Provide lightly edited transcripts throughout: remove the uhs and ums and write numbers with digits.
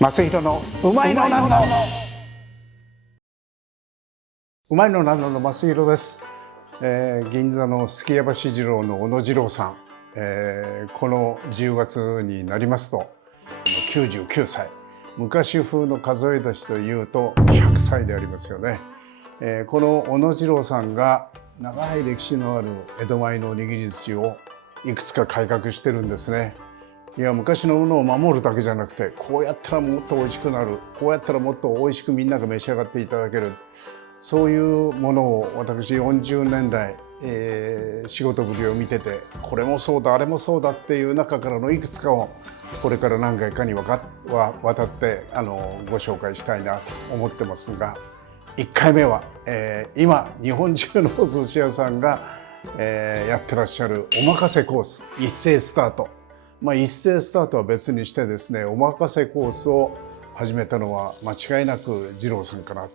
正弘のうまいのなんのうまいのなんのの正弘です。銀座の数寄屋橋二郎の小野次郎さん、この10月になりますと99歳、昔風の数え年というと100歳でありますよね。この小野次郎さんが長い歴史のある江戸前のおにぎり寿司をいくつか改革してるんですね。いや、昔のものを守るだけじゃなくて、こうやったらもっと美味しくなる、こうやったらもっと美味しくみんなが召し上がっていただける、そういうものを私40年来、仕事ぶりを見てて、これもそうだあれもそうだっていう中からのいくつかをこれから何回かにわたってご紹介したいなと思ってますが、1回目は、今日本中のお寿司屋さんが、やってらっしゃるおまかせコース一斉スタート。一斉スタートは別にしてですね、おまかせコースを始めたのは間違いなく二郎さんかな。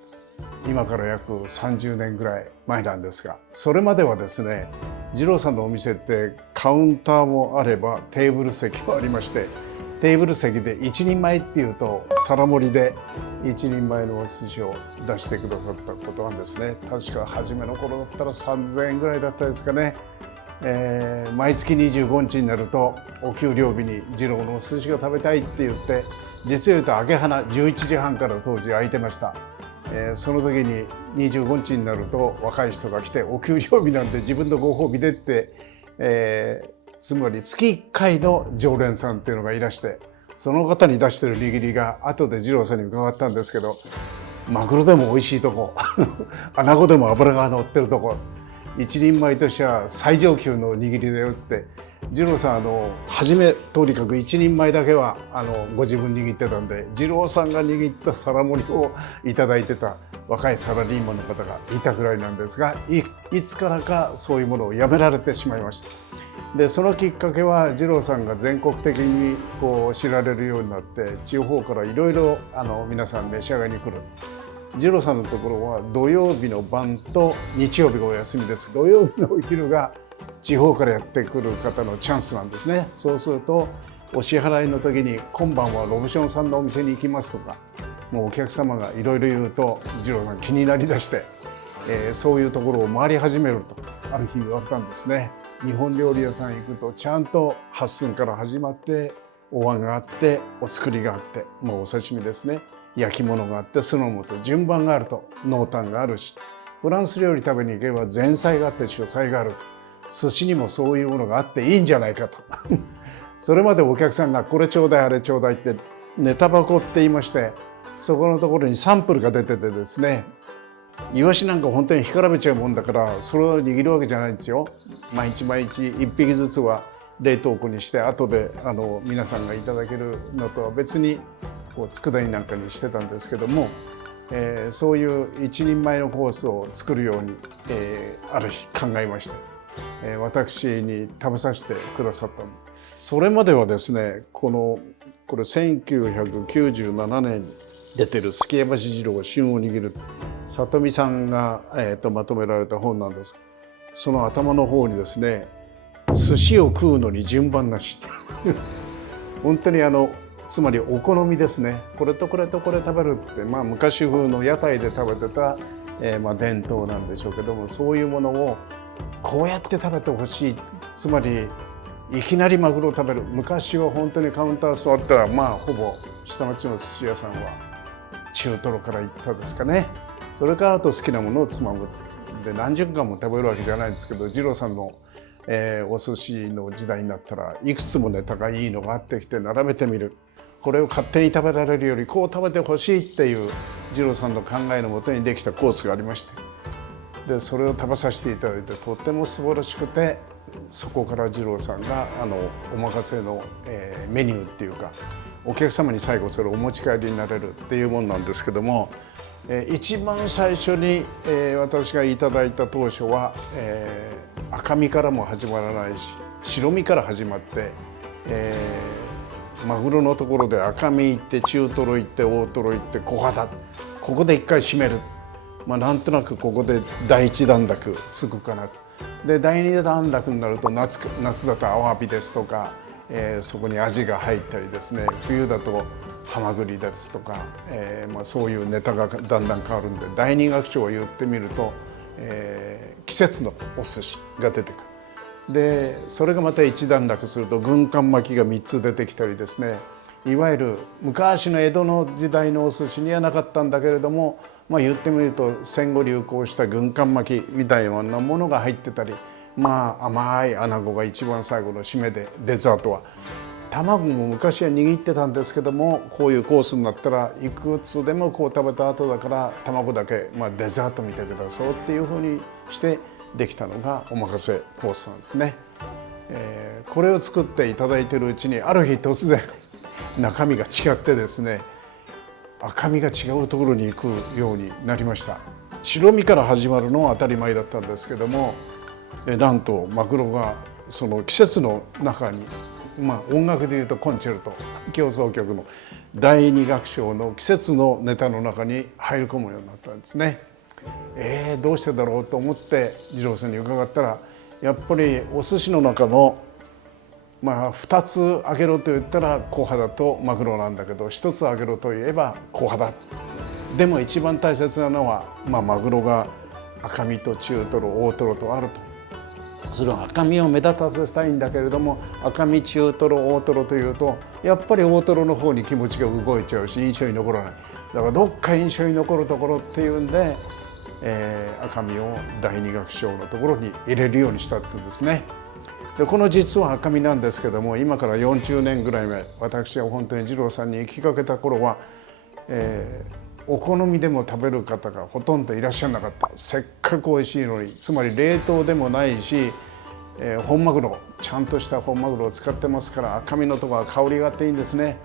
今から約30年ぐらい前なんですが、それまではですね、二郎さんのお店ってカウンターもあればテーブル席もありまして、テーブル席で一人前っていうと皿盛りで一人前のお寿司を出してくださったことなんですね。確か初めの頃だったら3000円ぐらいだったですかね。毎月25日になるとお給料日に二郎のお寿司が食べたいって言って、実を言うと揚げ花11時半から当時開いてました。その時に25日になると若い人が来て、お給料日なんで自分のご褒美でって、つまり月1回の常連さんっていうのがいらして、その方に出してる握りが後で二郎さんに伺ったんですけど、マグロでも美味しいとこ穴子でも脂が乗ってるとこ、一人前としては最上級の握りだよっつって、二郎さん初めとにかく一人前だけはご自分握ってたんで、二郎さんが握った皿盛りをいただいてた若いサラリーマンの方がいたくらいなんですが、いつからかそういうものをやめられてしまいました。でそのきっかけは二郎さんが全国的にこう知られるようになって、地方からいろいろ皆さん召し上がりに来る。二郎さんのところは土曜日の晩と日曜日がお休みです。土曜日のお昼が地方からやってくる方のチャンスなんですね。そうするとお支払いの時に今晩はロブションさんのお店に行きますとか、もうお客様がいろいろ言うと二郎さん気になりだして、そういうところを回り始めるとある日言われたんですね。日本料理屋さん行くとちゃんと八寸から始まってお椀があってお作りがあって、もうお刺身ですね、焼き物があって酢の素順番があると、濃淡があるし、フランス料理食べに行けば前菜があって主菜がある、寿司にもそういうものがあっていいんじゃないかとそれまでお客さんがこれちょうだいあれちょうだいってネタ箱って言いまして、そこのところにサンプルが出ててですね、イワシなんか本当に干からべちゃうもんだから、それを握るわけじゃないんですよ。毎日毎日1匹ずつは冷凍庫にして、後で皆さんがいただけるのとは別にこう佃煮なんかにしてたんですけども、そういう一人前のコースを作るように、ある日考えまして、私に食べさせてくださったの。それまではですね、これ1997年に出てる数寄屋橋二郎旬を握る里見さんが、まとめられた本なんです。その頭の方にですね、寿司を食うのに順番なし本当につまりお好みですね。これとこれとこれ食べるって、昔風の屋台で食べてた、伝統なんでしょうけども、そういうものをこうやって食べてほしい。つまりいきなりマグロを食べる。昔は本当にカウンター座ったらほぼ下町の寿司屋さんは中トロからいったですかね。それからあと好きなものをつまむで、何十貫も食べるわけじゃないんですけど、二郎さんの、お寿司の時代になったらいくつもネタがいいのがあってきて並べてみる。これを勝手に食べられるよりこう食べてほしいっていう二郎さんの考えのもとにできたコースがありまして、でそれを食べさせていただいてとっても素晴らしくて、そこから二郎さんがおまかせの、メニューっていうか、お客様に最後それをお持ち帰りになれるっていうもんなんですけども、一番最初に、私がいただいた当初は、赤身からも始まらないし白身から始まって、マグロのところで赤身いって中トロいって大トロいって小肌、ここで一回締める。なんとなくここで第一段落つくかなと。で第二段落になると夏だとアワビですとか、そこにアジが入ったりですね、冬だとハマグリですとか、そういうネタがだんだん変わるんで、第二楽章を言ってみると、季節のお寿司が出てくる。でそれがまた一段落すると軍艦巻きが3つ出てきたりですね、いわゆる昔の江戸の時代のお寿司にはなかったんだけれども、言ってみると戦後流行した軍艦巻きみたいなものが入ってたり、甘い穴子が一番最後の締めで、デザートは卵も昔は握ってたんですけども、こういうコースになったらいくつでもこう食べた後だから卵だけ、デザート見てくださいっていうふうにしてできたのがおまかせコースなんですね。これを作っていただいているうちに、ある日突然中身が違ってですね、赤身が違うところに行くようになりました。白身から始まるのは当たり前だったんですけども、なんとマグロがその季節の中に、音楽でいうとコンチェルト協奏曲の第二楽章の季節のネタの中に入り込むようになったんですね。どうしてだろうと思って二郎さんに伺ったら、やっぱりお寿司の中の2つ挙げろと言ったら小肌とマグロなんだけど、1つ挙げろといえば小肌でも一番大切なのは、マグロが赤身と中トロ大トロとあると。それは赤身を目立たせたいんだけれども、赤身中トロ大トロというとやっぱり大トロの方に気持ちが動いちゃうし、印象に残らない。だからどっか印象に残るところっていうんで、赤身を第二楽章のところに入れるようにしたっていうんですね。でこの実は赤身なんですけども、今から40年ぐらい前、私は本当に二郎さんに行きかけた頃は、お好みでも食べる方がほとんどいらっしゃらなかった。せっかく美味しいのに、つまり冷凍でもないし、本マグロ、ちゃんとした本マグロを使ってますから、赤身のところは香りがあっていいんですね。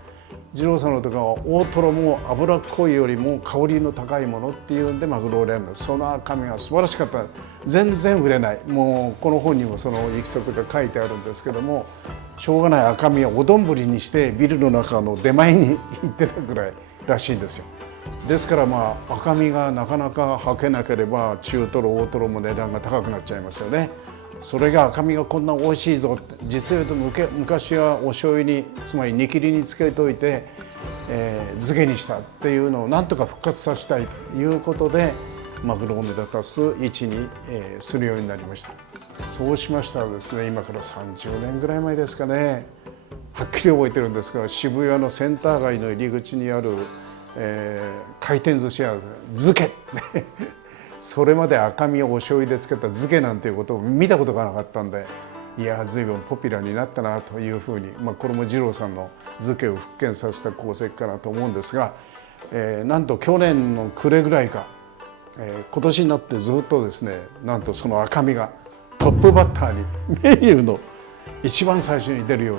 二郎さんのところは大トロも脂っこいよりも香りの高いものっていうんでマグロを選んだ。その赤身は素晴らしかった。全然売れない。もうこの本にもそのいきさつが書いてあるんですけども、しょうがない赤身をお丼にしてビルの中の出前に行ってたぐらいらしいんですよ。ですから赤身がなかなか履けなければ中トロ大トロも値段が高くなっちゃいますよね。それが赤身がこんな美味しいぞって、実を言うと昔はお醤油に、つまり煮切りにつけといて、漬けにしたっていうのをなんとか復活させたいということで、マグロを目立たす位置に、するようになりました。そうしましたらですね、今から30年ぐらい前ですかね、はっきり覚えてるんですが、渋谷のセンター街の入り口にある、回転寿司屋漬けそれまで赤身をお醤油でつけた漬けなんていうことを見たことがなかったんで、いや随分ポピュラーになったなというふうに、これも二郎さんの漬けを復権させた功績かなと思うんですが、なんと去年の暮れぐらいか、今年になってずっとですね、なんとその赤身がトップバッターにメニューの一番最初に出るよう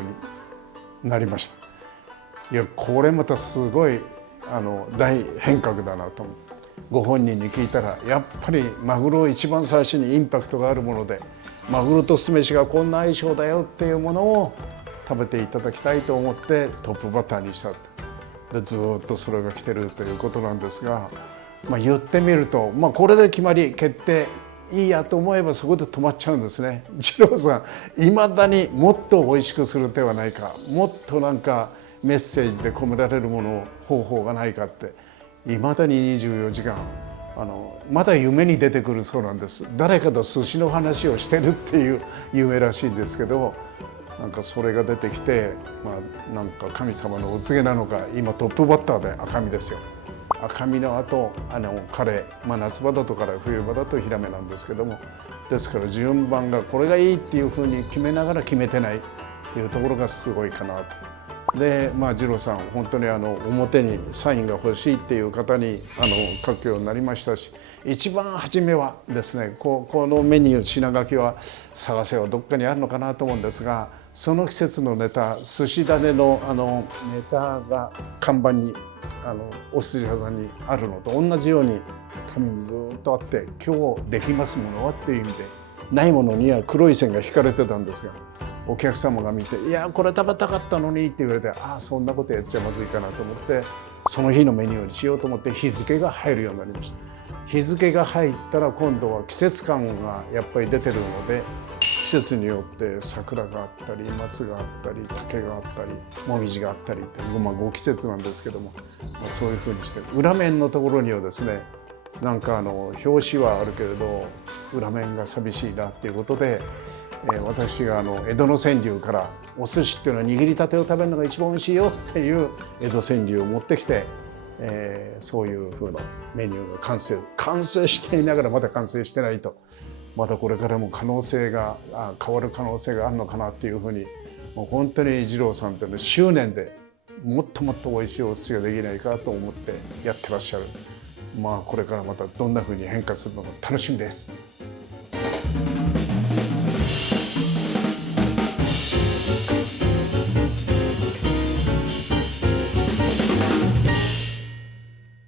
になりました。いやこれまたすごい大変革だなと思って、ご本人に聞いたら、やっぱりマグロを一番最初にインパクトがあるもので、マグロと酢飯がこんな相性だよっていうものを食べていただきたいと思ってトップバッターにしたで、ずっとそれが来てるということなんですが、言ってみると、これで決まり決定いいやと思えばそこで止まっちゃうんですね。二郎さんいまだにもっと美味しくする手はないか、もっとなんかメッセージで込められるもの方法がないかって、いまだに24時間まだ夢に出てくるそうなんです。誰かと寿司の話をしてるっていう夢らしいんですけど、なんかそれが出てきて、なんか神様のお告げなのか、今トップバッターで赤身ですよ。赤身の後カレー、夏場だとカレー、冬場だとヒラメなんですけども、ですから順番がこれがいいっていうふうに決めながら決めてないっていうところがすごいかなと。で二郎さん本当に表にサインが欲しいっていう方に書くようになりましたし、一番初めはですね、このメニュー品書きは探せはどっかにあるのかなと思うんですが、その季節のネタ、寿司種のネタが看板にお寿司屋さんにあるのと同じように紙にずっとあって、今日できますものはっていう意味で、ないものには黒い線が引かれてたんですが、お客様が見て「いやこれ食べたかったのに」って言われて、ああそんなことやっちゃまずいかなと思って、その日のメニューにしようと思って日付が入るようになりました。日付が入ったら今度は季節感がやっぱり出てるので、季節によって桜があったり松があったり竹があったりもみじがあったりって、5季節なんですけども、そういうふうにして裏面のところにはですね、なんか表紙はあるけれど裏面が寂しいなっていうことで、私が江戸の川柳からお寿司っていうのは握りたてを食べるのが一番おいしいよっていう江戸川柳を持ってきて、そういう風なメニューが完成していながらまだ完成してないと、まだこれからも可能性が変わる可能性があるのかなっていうふうに、もう本当に二郎さんというのは執念でもっともっとおいしいお寿司ができないかと思ってやってらっしゃる。これからまたどんなふうに変化するのか楽しみです。